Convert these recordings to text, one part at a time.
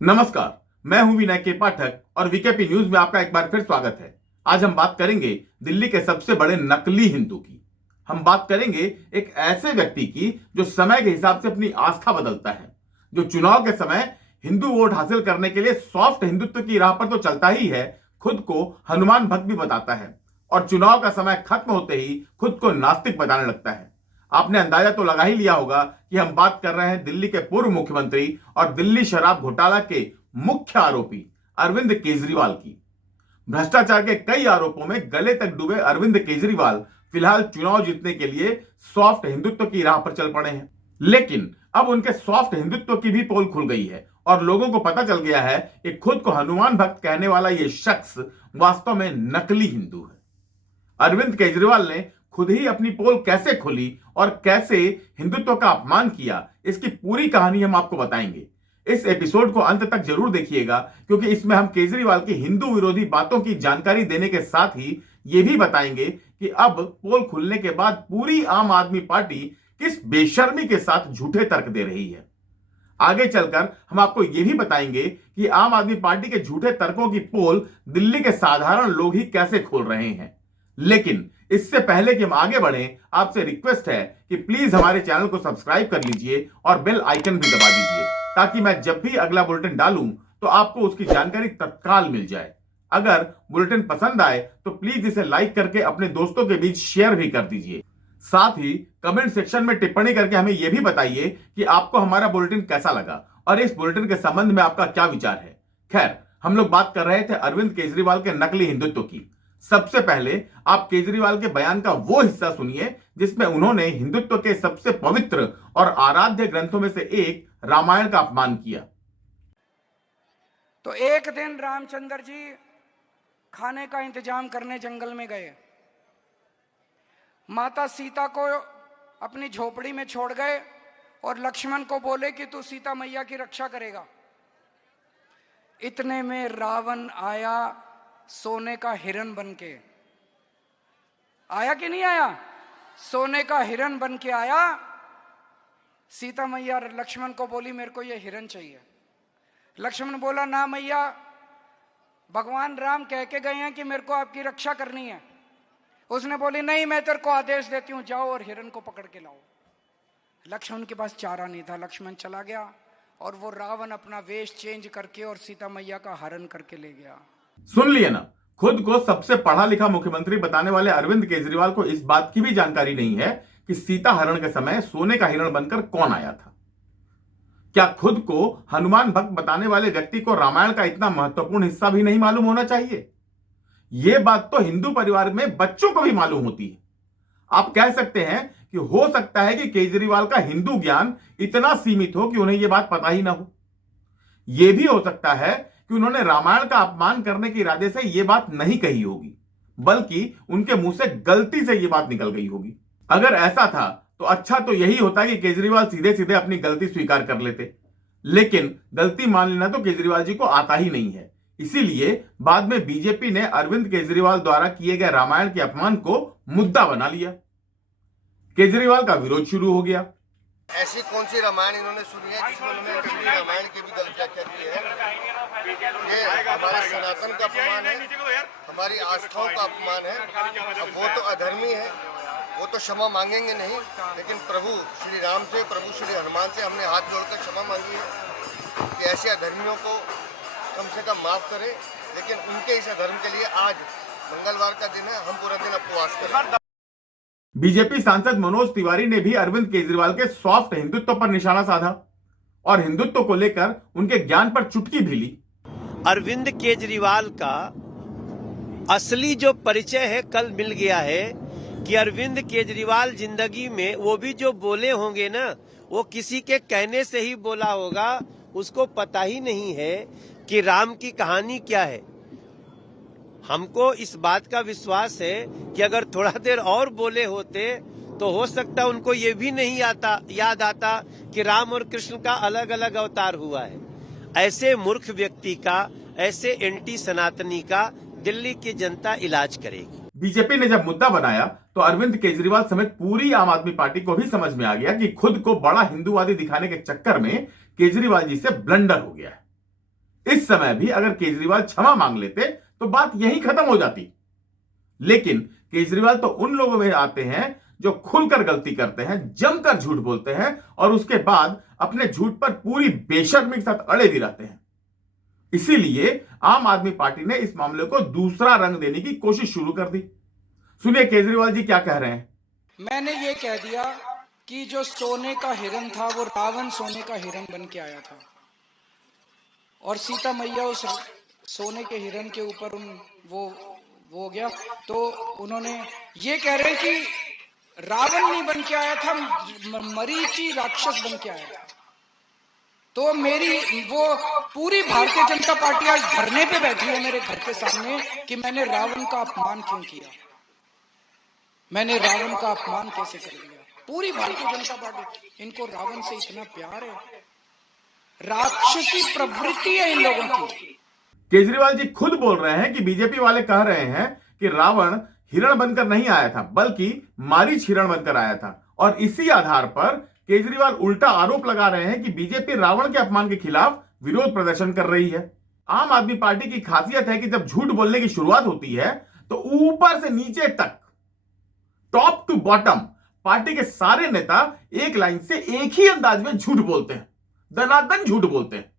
नमस्कार, मैं हूं विनय के पाठक और वीकेपी न्यूज में आपका एक बार फिर स्वागत है। आज हम बात करेंगे दिल्ली के सबसे बड़े नकली हिंदू की। हम बात करेंगे एक ऐसे व्यक्ति की जो समय के हिसाब से अपनी आस्था बदलता है, जो चुनाव के समय हिंदू वोट हासिल करने के लिए सॉफ्ट हिंदुत्व की राह पर तो चलता ही है, खुद को हनुमान भक्त भी बताता है और चुनाव का समय खत्म होते ही खुद को नास्तिक बताने लगता है। आपने अंदाजा तो लगा ही लिया होगा कि हम बात कर रहे हैं दिल्ली के पूर्व मुख्यमंत्री और दिल्ली शराब घोटाला के मुख्य आरोपी अरविंद केजरीवाल की। भ्रष्टाचार के कई आरोपों में गले तक डूबे अरविंद केजरीवाल फिलहाल चुनाव जीतने के लिए सॉफ्ट हिंदुत्व की राह पर चल पड़े हैं। लेकिन अब उनके सॉफ्ट हिंदुत्व की भी पोल खुल गई है और लोगों को पता चल गया है कि खुद को हनुमान भक्त कहने वाला यह शख्स वास्तव में नकली हिंदू है। अरविंद केजरीवाल ने खुद ही अपनी पोल कैसे खोली और कैसे हिंदुत्व का अपमान किया, इसकी पूरी कहानी हम आपको बताएंगे। इस एपिसोड को अंत तक जरूर देखिएगा, क्योंकि इसमें हम केजरीवाल की हिंदू विरोधी बातों की जानकारी देने के साथ ही यह भी बताएंगे कि अब पोल खुलने के बाद पूरी आम आदमी पार्टी किस बेशर्मी के साथ झूठे तर्क दे रही है। आगे चलकर हम आपको यह भी बताएंगे कि आम आदमी पार्टी के झूठे तर्कों की पोल दिल्ली के साधारण लोग ही कैसे खोल रहे हैं। लेकिन इससे पहले कि हम आगे बढ़ें, आपसे रिक्वेस्ट है कि प्लीज हमारे चैनल को सब्सक्राइब कर लीजिए और बेल आइकन भी दबा दीजिए, ताकि मैं जब भी अगला बुलेटिन डालूं तो आपको उसकी जानकारी तत्काल मिल जाए। अगर बुलेटिन पसंद आए तो प्लीज इसे लाइक करके अपने दोस्तों के बीच शेयर भी कर दीजिए। साथ ही कमेंट सेक्शन में टिप्पणी करके हमें यह भी बताइए कि आपको हमारा बुलेटिन कैसा लगा और इस बुलेटिन के संबंध में आपका क्या विचार है। खैर, हम लोग बात कर रहे थे अरविंद केजरीवाल के नकली हिंदुत्व की। सबसे पहले आप केजरीवाल के बयान का वो हिस्सा सुनिए जिसमें उन्होंने हिंदुत्व के सबसे पवित्र और आराध्य ग्रंथों में से एक रामायण का अपमान किया। तो एक दिन रामचंद्र जी खाने का इंतजाम करने जंगल में गए। माता सीता को अपनी झोपड़ी में छोड़ गए और लक्ष्मण को बोले कि तू सीता मैया की रक्षा करेगा। इतने में रावण आया, सोने का हिरण बन के आया कि नहीं आया? सोने का हिरण बन के आया। सीता मैया लक्ष्मण को बोली मेरे को ये हिरण चाहिए। लक्ष्मण बोला ना मैया, भगवान राम कह के गए हैं कि मेरे को आपकी रक्षा करनी है। उसने बोली नहीं, मैं तेरे को आदेश देती हूं, जाओ और हिरण को पकड़ के लाओ। लक्ष्मण के पास चारा नहीं था। लक्ष्मण चला गया और वो रावण अपना वेश चेंज करके और सीता मैया का हरण करके ले गया। सुन लिए ना, खुद को सबसे पढ़ा लिखा मुख्यमंत्री बताने वाले अरविंद केजरीवाल को इस बात की भी जानकारी नहीं है कि सीता हरण के समय सोने का हिरण बनकर कौन आया था। क्या खुद को हनुमान भक्त बताने वाले व्यक्ति को रामायण का इतना महत्वपूर्ण हिस्सा भी नहीं मालूम होना चाहिए? यह बात तो हिंदू परिवार में बच्चों को भी मालूम होती है। आप कह सकते हैं कि हो सकता है कि केजरीवाल का हिंदू ज्ञान इतना सीमित हो कि उन्हें यह बात पता ही ना हो। यह भी हो सकता है कि उन्होंने रामायण का अपमान करने के इरादे से यह बात नहीं कही होगी, बल्कि उनके मुंह से गलती से यह बात निकल गई होगी। अगर ऐसा था तो अच्छा तो यही होता कि केजरीवाल सीधे सीधे अपनी गलती स्वीकार कर लेते, लेकिन गलती मान लेना तो केजरीवाल जी को आता ही नहीं है। इसीलिए बाद में बीजेपी ने अरविंद केजरीवाल द्वारा किए गए रामायण के अपमान को मुद्दा बना लिया। केजरीवाल का विरोध शुरू हो गया। ऐसी कौन सी रामायण इन्होंने सुनी है जिसमें उन्होंने कभी रामायण की भी गलत व्याख्या की है? ये हमारे सनातन का अपमान है, हमारी आस्थाओं का अपमान है। अब वो तो अधर्मी है, वो तो क्षमा मांगेंगे नहीं, लेकिन प्रभु श्री राम से, प्रभु श्री हनुमान से हमने हाथ जोड़कर क्षमा मांगी है कि ऐसे अधर्मियों को कम से कम माफ करें। लेकिन उनके इस अधर्म के लिए आज मंगलवार का दिन है, हम पूरा दिन उपवास करें। बीजेपी सांसद मनोज तिवारी ने भी अरविंद केजरीवाल के सॉफ्ट हिंदुत्व पर निशाना साधा और हिंदुत्व को लेकर उनके ज्ञान पर चुटकी भी ली। अरविंद केजरीवाल का असली जो परिचय है कल मिल गया है कि अरविंद केजरीवाल जिंदगी में वो भी जो बोले होंगे ना, वो किसी के कहने से ही बोला होगा। उसको पता ही नहीं है कि राम की कहानी क्या है। हमको इस बात का विश्वास है कि अगर थोड़ा देर और बोले होते तो हो सकता उनको ये भी नहीं याद आता कि राम और कृष्ण का अलग अलग अवतार हुआ है। ऐसे मूर्ख व्यक्ति का, ऐसे एंटी सनातनी का दिल्ली की जनता इलाज करेगी। बीजेपी ने जब मुद्दा बनाया तो अरविंद केजरीवाल समेत पूरी आम आदमी पार्टी को भी समझ में आ गया कि खुद को बड़ा हिंदूवादी दिखाने के चक्कर में केजरीवाल जी से ब्लंडर हो गया है। इस समय भी अगर केजरीवाल क्षमा मांग लेते तो बात यहीं खत्म हो जाती। लेकिन केजरीवाल तो उन लोगों में आते हैं जो खुलकर गलती करते हैं, जमकर झूठ बोलते हैं और उसके बाद अपने झूठ पर पूरी बेशर्मी के साथ अड़े भी रहते हैं। इसीलिए आम आदमी पार्टी ने इस मामले को दूसरा रंग देने की कोशिश शुरू कर दी। सुनिए केजरीवाल जी क्या कह रहे हैं। मैंने ये कह दिया कि जो सोने का हिरण था वो रावण सोने का हिरण बन के आया था और सीता मैया उस सोने के हिरण के ऊपर वो हो गया। तो उन्होंने ये कह रहे हैं कि रावण नहीं बन के आया था, मरीची राक्षस बन के आया था। तो मेरी वो पूरी भारतीय जनता पार्टी आज धरने पे बैठी है मेरे घर के सामने कि मैंने रावण का अपमान क्यों किया, मैंने रावण का अपमान कैसे कर दिया। पूरी भारतीय जनता पार्टी, इनको रावण से इतना प्यार है, राक्षसी प्रवृत्ति है इन लोगों की। केजरीवाल जी खुद बोल रहे हैं कि बीजेपी वाले कह रहे हैं कि रावण हिरण बनकर नहीं आया था बल्कि मारीच हिरण बनकर आया था, और इसी आधार पर केजरीवाल उल्टा आरोप लगा रहे हैं कि बीजेपी रावण के अपमान के खिलाफ विरोध प्रदर्शन कर रही है। आम आदमी पार्टी की खासियत है कि जब झूठ बोलने की शुरुआत होती है तो ऊपर से नीचे तक, टॉप टू बॉटम, पार्टी के सारे नेता एक लाइन से एक ही अंदाज में झूठ बोलते हैं, दनादन झूठ बोलते हैं।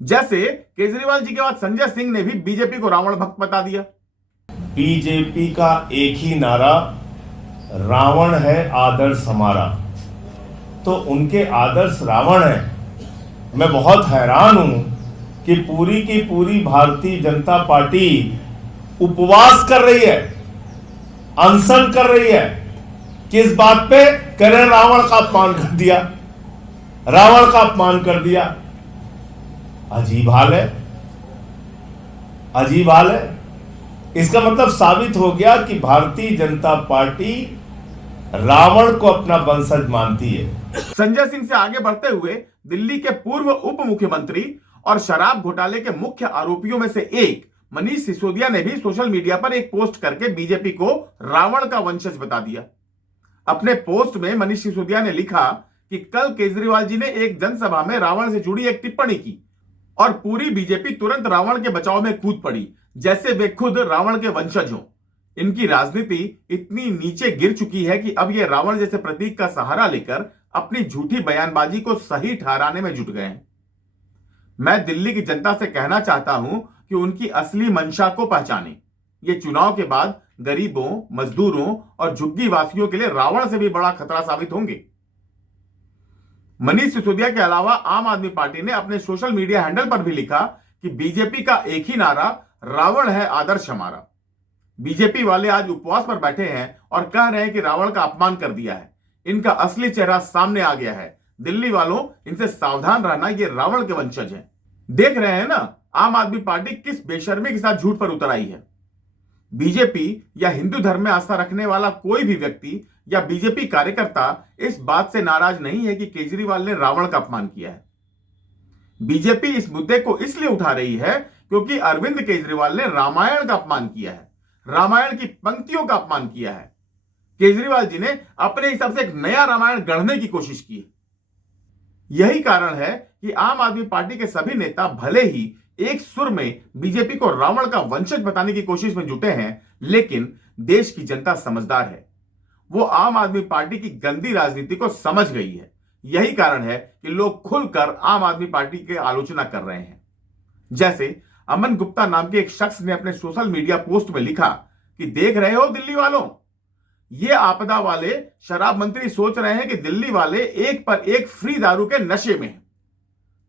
जैसे केजरीवाल जी के बाद संजय सिंह ने भी बीजेपी को रावण भक्त बता दिया। बीजेपी का एक ही नारा, रावण है आदर्श हमारा। तो उनके आदर्श रावण है। मैं बहुत हैरान हूं कि पूरी की पूरी भारतीय जनता पार्टी उपवास कर रही है, अनशन कर रही है। किस बात पे? कह रहे रावण का अपमान कर दिया, रावण का अपमान कर दिया। अजीब हाल है, अजीब हाल है। इसका मतलब साबित हो गया कि भारतीय जनता पार्टी रावण को अपना वंशज मानती है। संजय सिंह से आगे बढ़ते हुए दिल्ली के पूर्व उप मुख्यमंत्री और शराब घोटाले के मुख्य आरोपियों में से एक मनीष सिसोदिया ने भी सोशल मीडिया पर एक पोस्ट करके बीजेपी को रावण का वंशज बता दिया। अपने पोस्ट में मनीष सिसोदिया ने लिखा कि कल केजरीवाल जी ने एक जनसभा में रावण से जुड़ी एक टिप्पणी की और पूरी बीजेपी तुरंत रावण के बचाव में कूद पड़ी, जैसे वे खुद रावण के वंशज हों। इनकी राजनीति इतनी नीचे गिर चुकी है कि अब ये रावण जैसे प्रतीक का सहारा लेकर अपनी झूठी बयानबाजी को सही ठहराने में जुट गए हैं। मैं दिल्ली की जनता से कहना चाहता हूं कि उनकी असली मंशा को पहचानें। ये चुनाव के बाद गरीबों, मजदूरों और झुग्गी वासियों के लिए रावण से भी बड़ा खतरा साबित होंगे। मनीष सिसोदिया के अलावा आम आदमी पार्टी ने अपने सोशल मीडिया हैंडल पर भी लिखा कि बीजेपी का एक ही नारा, रावण है आदर्श हमारा। बीजेपी वाले आज उपवास पर बैठे हैं और कह रहे हैं कि रावण का अपमान कर दिया है। इनका असली चेहरा सामने आ गया है। दिल्ली वालों, इनसे सावधान रहना, ये रावण के वंशज हैं। देख रहे हैं ना आम आदमी पार्टी किस बेशर्मी के साथ झूठ पर उतर आई है। बीजेपी या हिंदू धर्म में आस्था रखने वाला कोई भी व्यक्ति या बीजेपी कार्यकर्ता इस बात से नाराज नहीं है कि केजरीवाल ने रावण का अपमान किया है। बीजेपी इस मुद्दे को इसलिए उठा रही है क्योंकि अरविंद केजरीवाल ने रामायण का अपमान किया है, रामायण की पंक्तियों का अपमान किया है। केजरीवाल जी ने अपने हिसाब से एक नया रामायण गढ़ने की कोशिश की है। यही कारण है कि आम आदमी पार्टी के सभी नेता भले ही एक सुर में बीजेपी को रावण का वंशज बताने की कोशिश में जुटे हैं, लेकिन देश की जनता समझदार है। वो आम आदमी पार्टी की गंदी राजनीति को समझ गई है। यही कारण है कि लोग खुलकर आम आदमी पार्टी की आलोचना कर रहे हैं। जैसे अमन गुप्ता नाम के एक शख्स ने अपने सोशल मीडिया पोस्ट में लिखा कि देख रहे हो दिल्ली वालों, ये आपदा वाले शराब मंत्री सोच रहे हैं कि दिल्ली वाले एक पर एक फ्री दारू के नशे में हैं,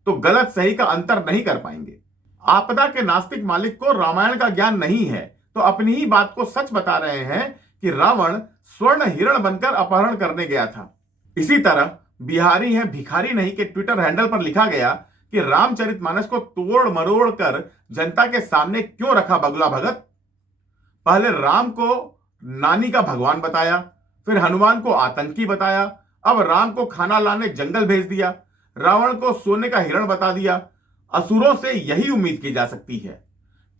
तो गलत सही का अंतर नहीं कर पाएंगे। आपदा के नास्तिक मालिक को रामायण का ज्ञान नहीं है तो अपनी ही बात को सच बता रहे हैं कि रावण स्वर्ण हिरण बनकर अपहरण करने गया था। इसी तरह बिहारी हैं भिखारी नहीं के ट्विटर हैंडल पर लिखा गया कि रामचरितमानस को तोड़ मरोड़ कर जनता के सामने क्यों रखा बगुला भगत। पहले राम को नानी का भगवान बताया, फिर हनुमान को आतंकी बताया, अब राम को खाना लाने जंगल भेज दिया, रावण को सोने का हिरण बता दिया। असुरों से यही उम्मीद की जा सकती है।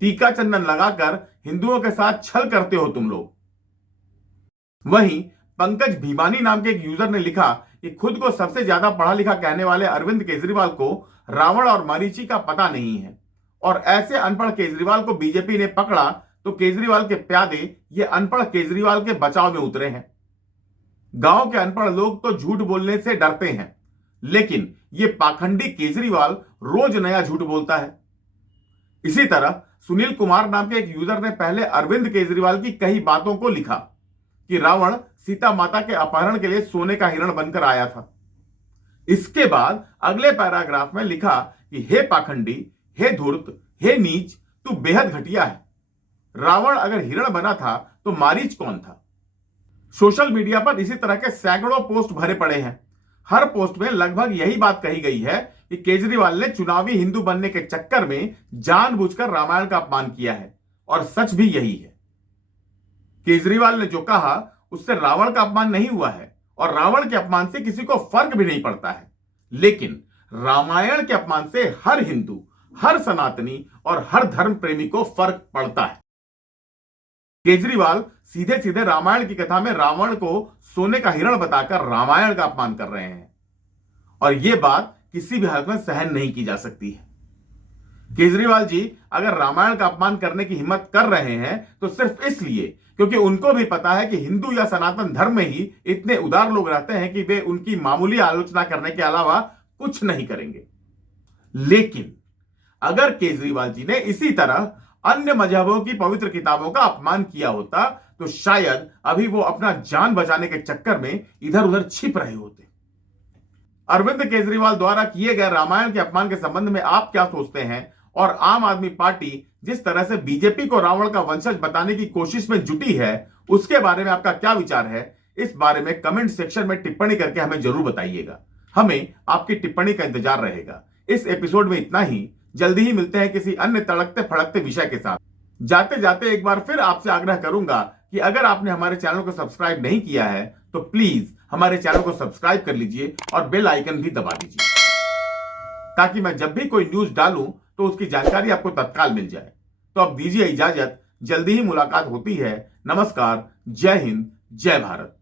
टीका चंदन लगाकर हिंदुओं के साथ छल करते हो तुम लोग। वहीं पंकज भीमानी नाम के एक यूजर ने लिखा कि खुद को सबसे ज्यादा पढ़ा लिखा कहने वाले अरविंद केजरीवाल को रावण और मरीचि का पता नहीं है और ऐसे अनपढ़ केजरीवाल को बीजेपी ने पकड़ा तो केजरीवाल के प्यादे ये अनपढ़ केजरीवाल के बचाव में उतरे हैं। गांव के अनपढ़ लोग तो झूठ बोलने से डरते हैं, लेकिन ये पाखंडी केजरीवाल रोज नया झूठ बोलता है। इसी तरह सुनील कुमार नाम के एक यूजर ने पहले अरविंद केजरीवाल की कई बातों को लिखा कि रावण सीता माता के अपहरण के लिए सोने का हिरण बनकर आया था। इसके बाद अगले पैराग्राफ में लिखा कि हे पाखंडी, हे धूर्त, हे नीच, तू बेहद घटिया है। रावण अगर हिरण बना था तो मारीच कौन था? सोशल मीडिया पर इसी तरह के सैकड़ों पोस्ट भरे पड़े हैं। हर पोस्ट में लगभग यही बात कही गई है कि केजरीवाल ने चुनावी हिंदू बनने के चक्कर में जानबूझकर रामायण का अपमान किया है और सच भी यही है। केजरीवाल ने जो कहा उससे रावण का अपमान नहीं हुआ है और रावण के अपमान से किसी को फर्क भी नहीं पड़ता है, लेकिन रामायण के अपमान से हर हिंदू, हर सनातनी और हर धर्म प्रेमी को फर्क पड़ता है। केजरीवाल सीधे सीधे रामायण की कथा में रावण को सोने का हिरण बताकर रामायण का अपमान कर रहे हैं और यह बात किसी भी हालत में सहन नहीं की जा सकती है। केजरीवाल जी अगर रामायण का अपमान करने की हिम्मत कर रहे हैं तो सिर्फ इसलिए क्योंकि उनको भी पता है कि हिंदू या सनातन धर्म में ही इतने उदार लोग रहते हैं कि वे उनकी मामूली आलोचना करने के अलावा कुछ नहीं करेंगे। लेकिन अगर केजरीवाल जी ने इसी तरह अन्य मजहबों की पवित्र किताबों का अपमान किया होता तो शायद अभी वो अपना जान बचाने के चक्कर में इधर उधर छिप रहे होते। अरविंद केजरीवाल द्वारा किए गए रामायण के अपमान के संबंध में आप क्या सोचते हैं और आम आदमी पार्टी जिस तरह से बीजेपी को रावण का वंशज बताने की कोशिश में जुटी है उसके बारे में आपका क्या विचार है? इस बारे में कमेंट सेक्शन में टिप्पणी करके हमें जरूर बताइएगा। हमें आपकी टिप्पणी का इंतजार रहेगा। इस एपिसोड में इतना ही। जल्दी ही मिलते हैं किसी अन्य तड़कते फड़कते विषय के साथ। जाते जाते एक बार फिर आपसे आग्रह करूंगा कि अगर आपने हमारे चैनल को सब्सक्राइब नहीं किया है तो प्लीज हमारे चैनल को सब्सक्राइब कर लीजिए और बेल आइकन भी दबा दीजिए ताकि मैं जब भी कोई न्यूज डालूं तो उसकी जानकारी आपको तत्काल मिल जाए। तो अब दीजिए इजाजत, जल्दी ही मुलाकात होती है। नमस्कार, जय हिंद, जय भारत।